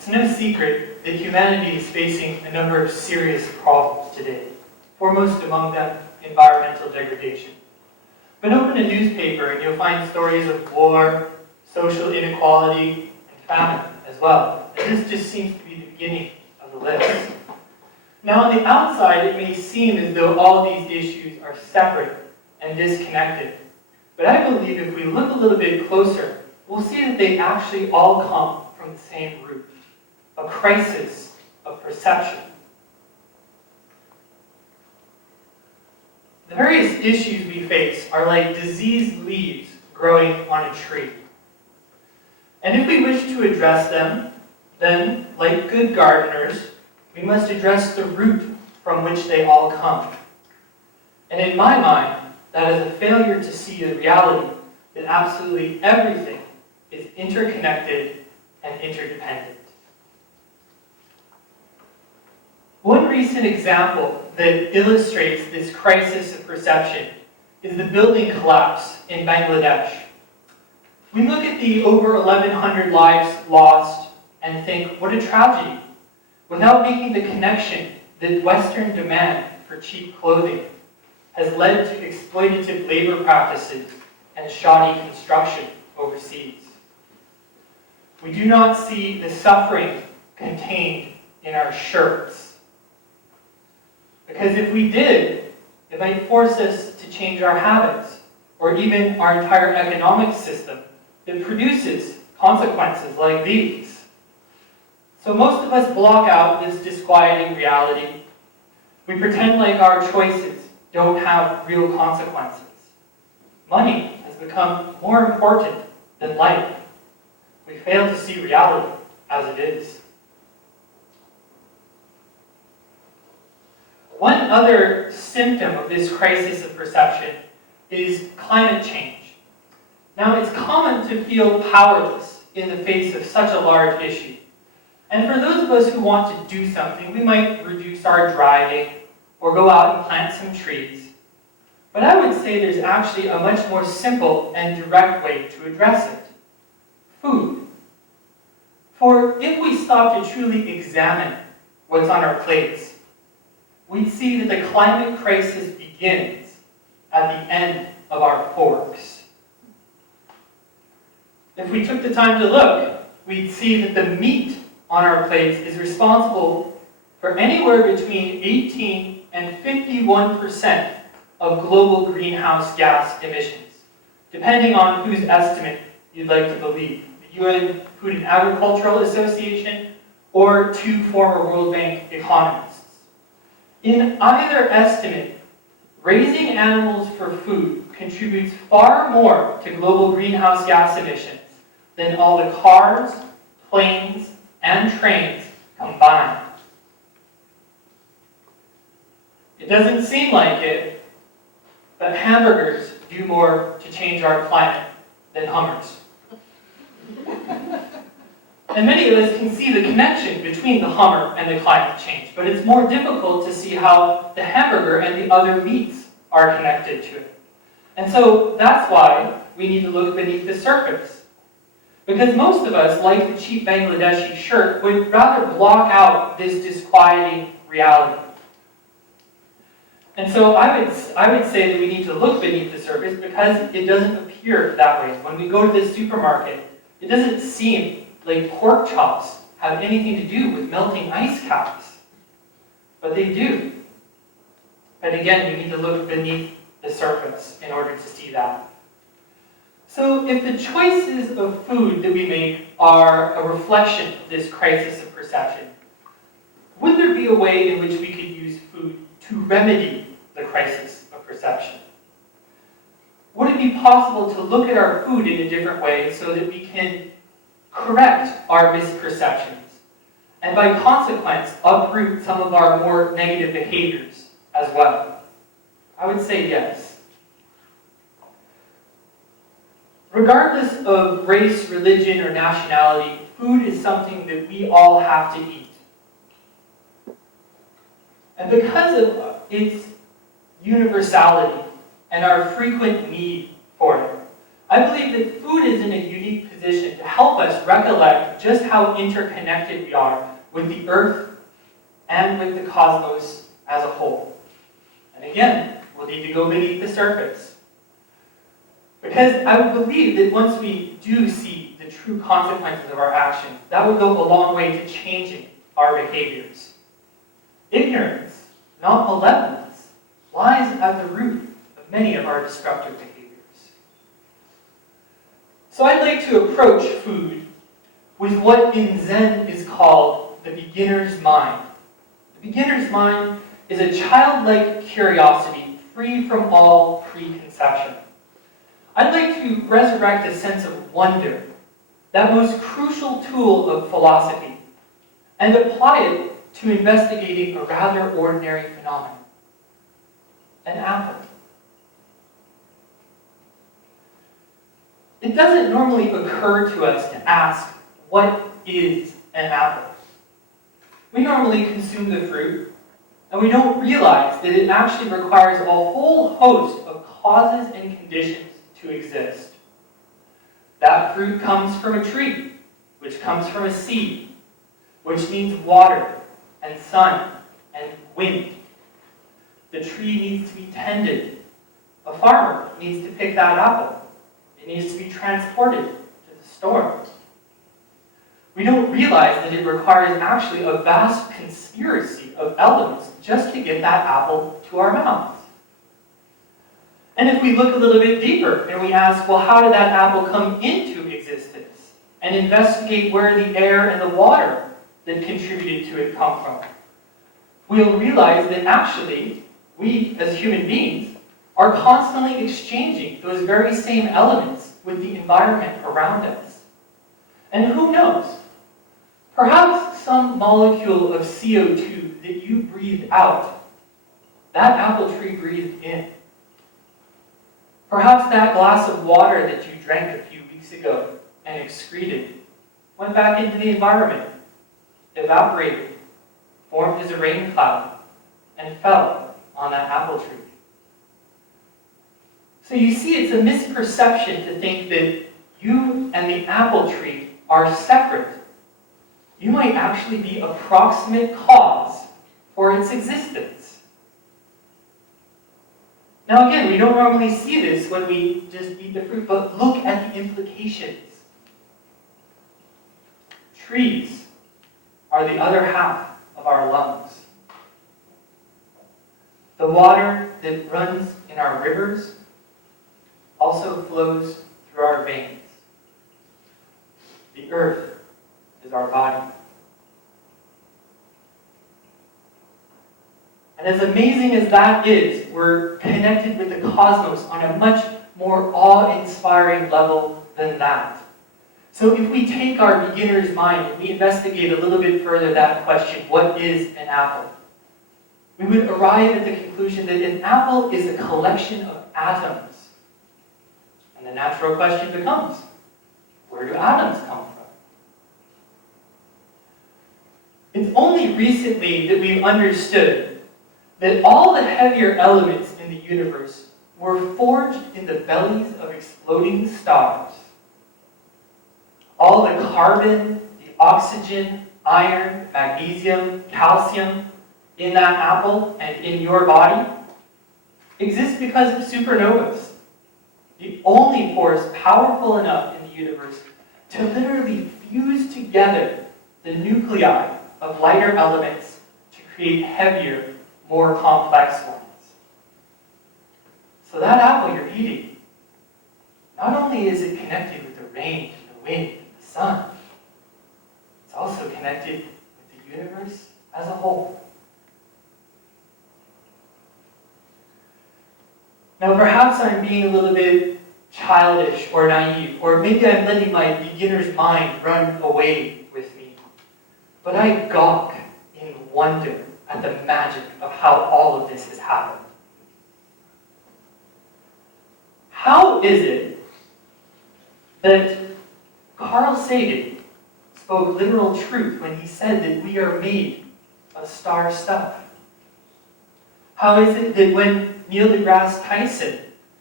It's no secret that humanity is facing a number of serious problems today, foremost among them environmental degradation. But open a newspaper and you'll find stories of war, social inequality, and famine as well. And this just seems to be the beginning of the list. Now on the outside, it may seem as though all these issues are separate and disconnected. But I believe if we look a little bit closer, we'll see that they actually all come from the same root, a crisis of perception. The various issues we face are like diseased leaves growing on a tree. And if we wish to address them, then, like good gardeners, we must address the root from which they all come. And in my mind, that is a failure to see the reality that absolutely everything is interconnected and interdependent. One recent example that illustrates this crisis of perception is the building collapse in Bangladesh. We look at the over 1,100 lives lost and think, what a tragedy, without making the connection that Western demand for cheap clothing has led to exploitative labor practices and shoddy construction overseas. We do not see the suffering contained in our shirts. Because if we did, it might force us to change our habits, or even our entire economic system that produces consequences like these. So most of us block out this disquieting reality. We pretend like our choices don't have real consequences. Money has become more important than life. We fail to see reality as it is. One other symptom of this crisis of perception is climate change. Now, it's common to feel powerless in the face of such a large issue. And for those of us who want to do something, we might reduce our driving or go out and plant some trees. But I would say there's actually a much more simple and direct way to address it. Food. For if we stop to truly examine what's on our plates, we'd see that the climate crisis begins at the end of our forks. If we took the time to look, we'd see that the meat on our plates is responsible for anywhere between 18 and 51% of global greenhouse gas emissions, depending on whose estimate you'd like to believe, the UN Food and Agricultural Association or two former World Bank economists. In either estimate, raising animals for food contributes far more to global greenhouse gas emissions than all the cars, planes, and trains combined. It doesn't seem like it, but hamburgers do more to change our climate than Hummers. And many of us can see the connection between the Hummer and the climate change, but it's more difficult to see how the hamburger and the other meats are connected to it. And so that's why we need to look beneath the surface. Because most of us, like the cheap Bangladeshi shirt, would rather block out this disquieting reality. And so I would say that we need to look beneath the surface because it doesn't appear that way. When we go to the supermarket, it doesn't seem like pork chops have anything to do with melting ice caps. But they do. But again, we need to look beneath the surface in order to see that. So if the choices of food that we make are a reflection of this crisis of perception, would there be a way in which we could use food to remedy the crisis of perception? Would it be possible to look at our food in a different way so that we can correct our misperceptions and by consequence uproot some of our more negative behaviors as well? I would say yes. Regardless of race, religion, or nationality, food is something that we all have to eat. And because of its universality and our frequent need for it, I believe that food is in a unique position to help us recollect just how interconnected we are with the earth and with the cosmos as a whole. And again, we'll need to go beneath the surface. Because I would believe that once we do see the true consequences of our actions, that would go a long way to changing our behaviors. Ignorance, not malevolence, lies at the root of many of our destructive behaviors. So I'd like to approach food with what in Zen is called the beginner's mind. The beginner's mind is a childlike curiosity free from all preconception. I'd like to resurrect a sense of wonder, that most crucial tool of philosophy, and apply it to investigating a rather ordinary phenomenon: an apple. It doesn't normally occur to us to ask, what is an apple? We normally consume the fruit, and we don't realize that it actually requires a whole host of causes and conditions to exist. That fruit comes from a tree, which comes from a seed, which needs water and sun and wind. The tree needs to be tended. A farmer needs to pick that apple. It needs to be transported to the store. We don't realize that it requires actually a vast conspiracy of elements just to get that apple to our mouths. And if we look a little bit deeper and we ask, well, how did that apple come into existence? And investigate where the air and the water that contributed to it come from, we'll realize that actually we, as human beings, are constantly exchanging those very same elements with the environment around us. And who knows? Perhaps some molecule of CO2 that you breathed out, that apple tree breathed in. Perhaps that glass of water that you drank a few weeks ago and excreted went back into the environment, evaporated, formed as a rain cloud, and fell on that apple tree. So you see, it's a misperception to think that you and the apple tree are separate. You might actually be a proximate cause for its existence. Now again, we don't normally see this when we just eat the fruit, but look at the implications. Trees are the other half of our lungs. The water that runs in our rivers also flows through our veins. The earth is our body. And as amazing as that is, we're connected with the cosmos on a much more awe-inspiring level than that. So if we take our beginner's mind and we investigate a little bit further that question, what is an apple? We would arrive at the conclusion that an apple is a collection of atoms. And the natural question becomes, where do atoms come from? It's only recently that we've understood that all the heavier elements in the universe were forged in the bellies of exploding stars. All the carbon, the oxygen, iron, magnesium, calcium in that apple and in your body exists because of supernovas. The only force powerful enough in the universe to literally fuse together the nuclei of lighter elements to create heavier, more complex ones. So that apple you're eating, not only is it connected with the rain, the wind, and the sun, it's also connected with the universe as a whole. Now perhaps I'm being a little bit childish or naive, or maybe I'm letting my beginner's mind run away with me. But I gawk in wonder at the magic of how all of this has happened. How is it that Carl Sagan spoke literal truth when he said that we are made of star stuff? How is it that when Neil deGrasse Tyson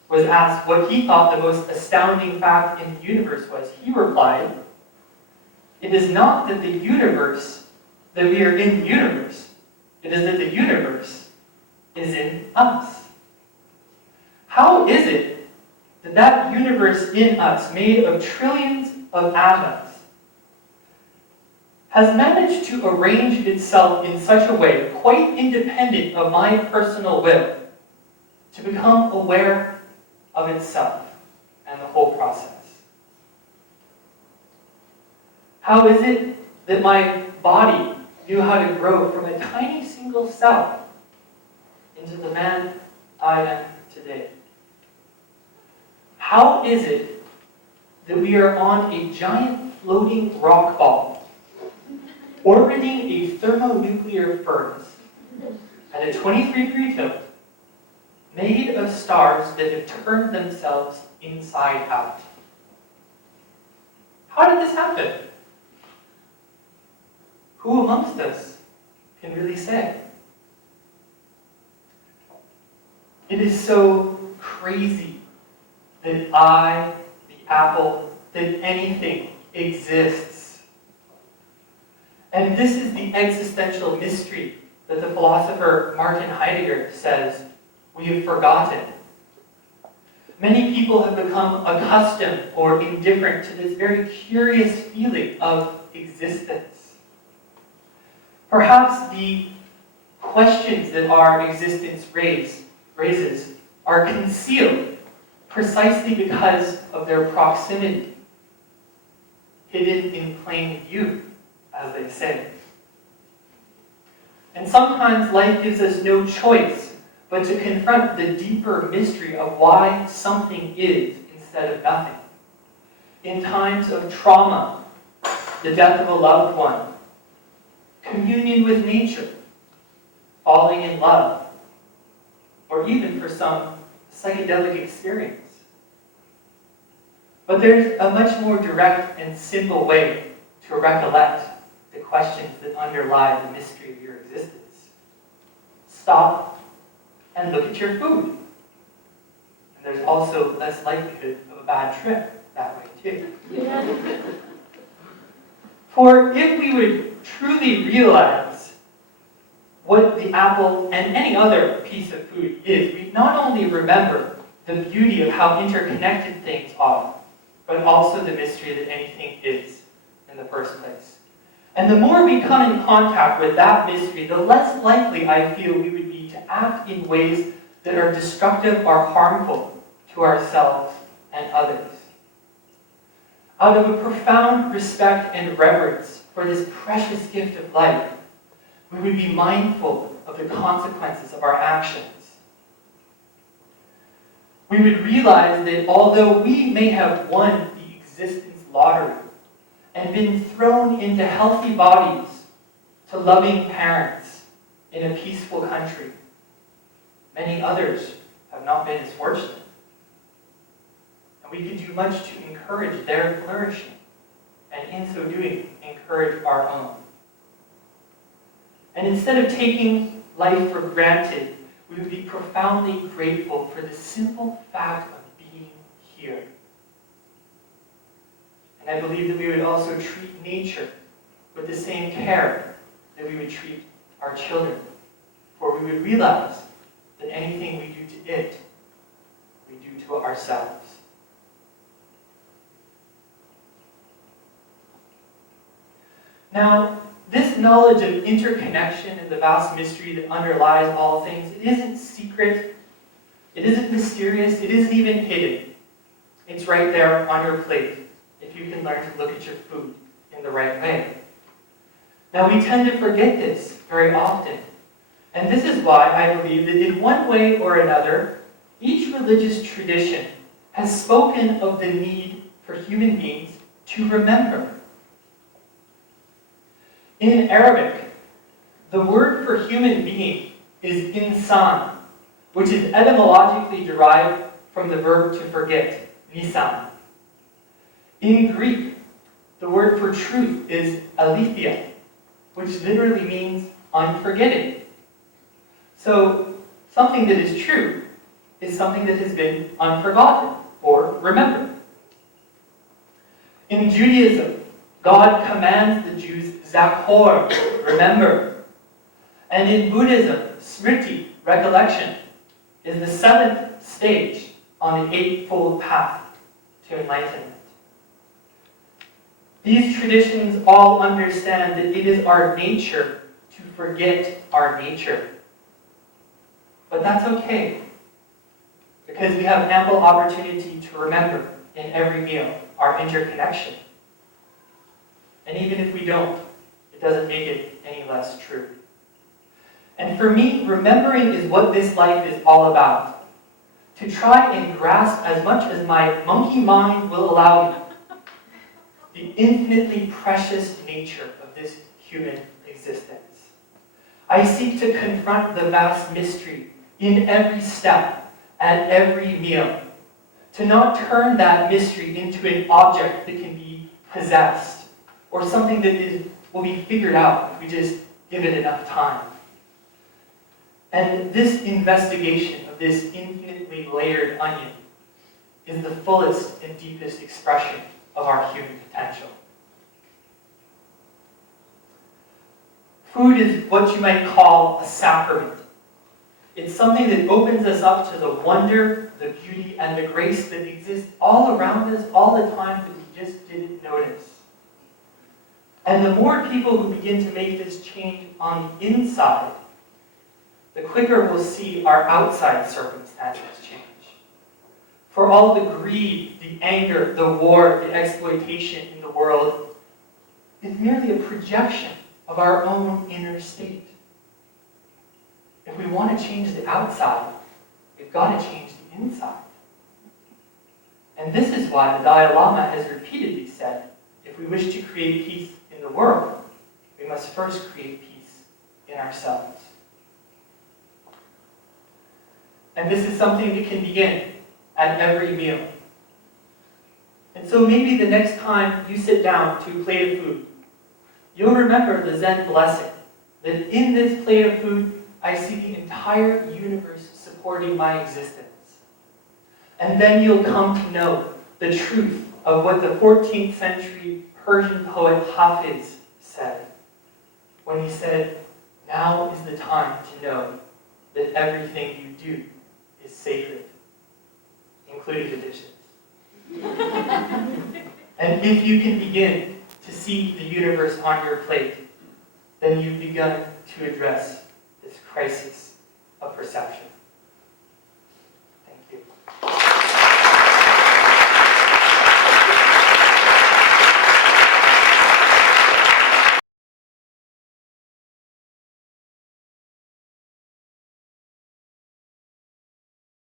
was asked what he thought the most astounding fact in the universe was, he replied, "It is not that the universe, that we are in the universe. It is that the universe is in us." How is it that that universe in us, made of trillions of atoms, has managed to arrange itself in such a way, quite independent of my personal will, to become aware of itself and the whole process? How is it that my body knew how to grow from a tiny single cell into the man I am today? How is it that we are on a giant floating rock ball, orbiting a thermonuclear furnace at a 23-degree tilt, made of stars that have turned themselves inside out? How did this happen? Who amongst us can really say? It is so crazy that I, the apple, that anything exists. And this is the existential mystery that the philosopher Martin Heidegger says we have forgotten. Many people have become accustomed or indifferent to this very curious feeling of existence. Perhaps the questions that our existence raises are concealed precisely because of their proximity, hidden in plain view, as they say. And sometimes life gives us no choice but to confront the deeper mystery of why something is instead of nothing. In times of trauma, the death of a loved one, communion with nature, falling in love, or even for some, psychedelic experience. But there's a much more direct and simple way to recollect the questions that underlie the mystery of your existence. Stop and look at your food. And there's also less likelihood of a bad trip that way too. Yeah. For if we would truly realize what the apple and any other piece of food is, we not only remember the beauty of how interconnected things are, but also the mystery that anything is in the first place. And the more we come in contact with that mystery, the less likely I feel we would be to act in ways that are destructive or harmful to ourselves and others. Out of a profound respect and reverence for this precious gift of life, we would be mindful of the consequences of our actions. We would realize that although we may have won the existence lottery and been thrown into healthy bodies to loving parents in a peaceful country, many others have not been as fortunate. And we could do much to encourage their flourishing, and in so doing, encourage our own. And instead of taking life for granted, we would be profoundly grateful for the simple fact of being here. And I believe that we would also treat nature with the same care that we would treat our children. For we would realize that anything we do to it, we do to ourselves. Now, this knowledge of interconnection and the vast mystery that underlies all things, it isn't secret, it isn't mysterious, it isn't even hidden. It's right there on your plate, if you can learn to look at your food in the right way. Now, we tend to forget this very often. And this is why I believe that in one way or another, each religious tradition has spoken of the need for human beings to remember. In Arabic, the word for human being is insan, which is etymologically derived from the verb to forget, nisan. In Greek, the word for truth is aletheia, which literally means unforgetting. So, something that is true is something that has been unforgotten or remembered. In Judaism, God commands the Jews, Zachor, remember. And in Buddhism, Smriti, recollection, is the 7th stage on the Eightfold Path to enlightenment. These traditions all understand that it is our nature to forget our nature. But that's okay, because we have ample opportunity to remember in every meal our interconnection. And even if we don't, it doesn't make it any less true. And for me, remembering is what this life is all about. To try and grasp as much as my monkey mind will allow me the infinitely precious nature of this human existence. I seek to confront the vast mystery in every step, at every meal. To not turn that mystery into an object that can be possessed, or something that will be figured out if we just give it enough time. And this investigation of this infinitely layered onion is the fullest and deepest expression of our human potential. Food is what you might call a sacrament. It's something that opens us up to the wonder, the beauty, and the grace that exists all around us all the time that we just didn't notice. And the more people who begin to make this change on the inside, the quicker we'll see our outside circumstances change. For all the greed, the anger, the war, the exploitation in the world is merely a projection of our own inner state. If we want to change the outside, we've got to change the inside. And this is why the Dalai Lama has repeatedly said, if we wish to create peace in the world, we must first create peace in ourselves. And this is something that can begin at every meal. And so maybe the next time you sit down to a plate of food, you'll remember the Zen blessing, that in this plate of food, I see the entire universe supporting my existence. And then you'll come to know the truth of what the 14th century Persian poet Hafiz said, when he said, now is the time to know that everything you do is sacred, including the dishes. And if you can begin to see the universe on your plate, then you've begun to address this crisis of perception.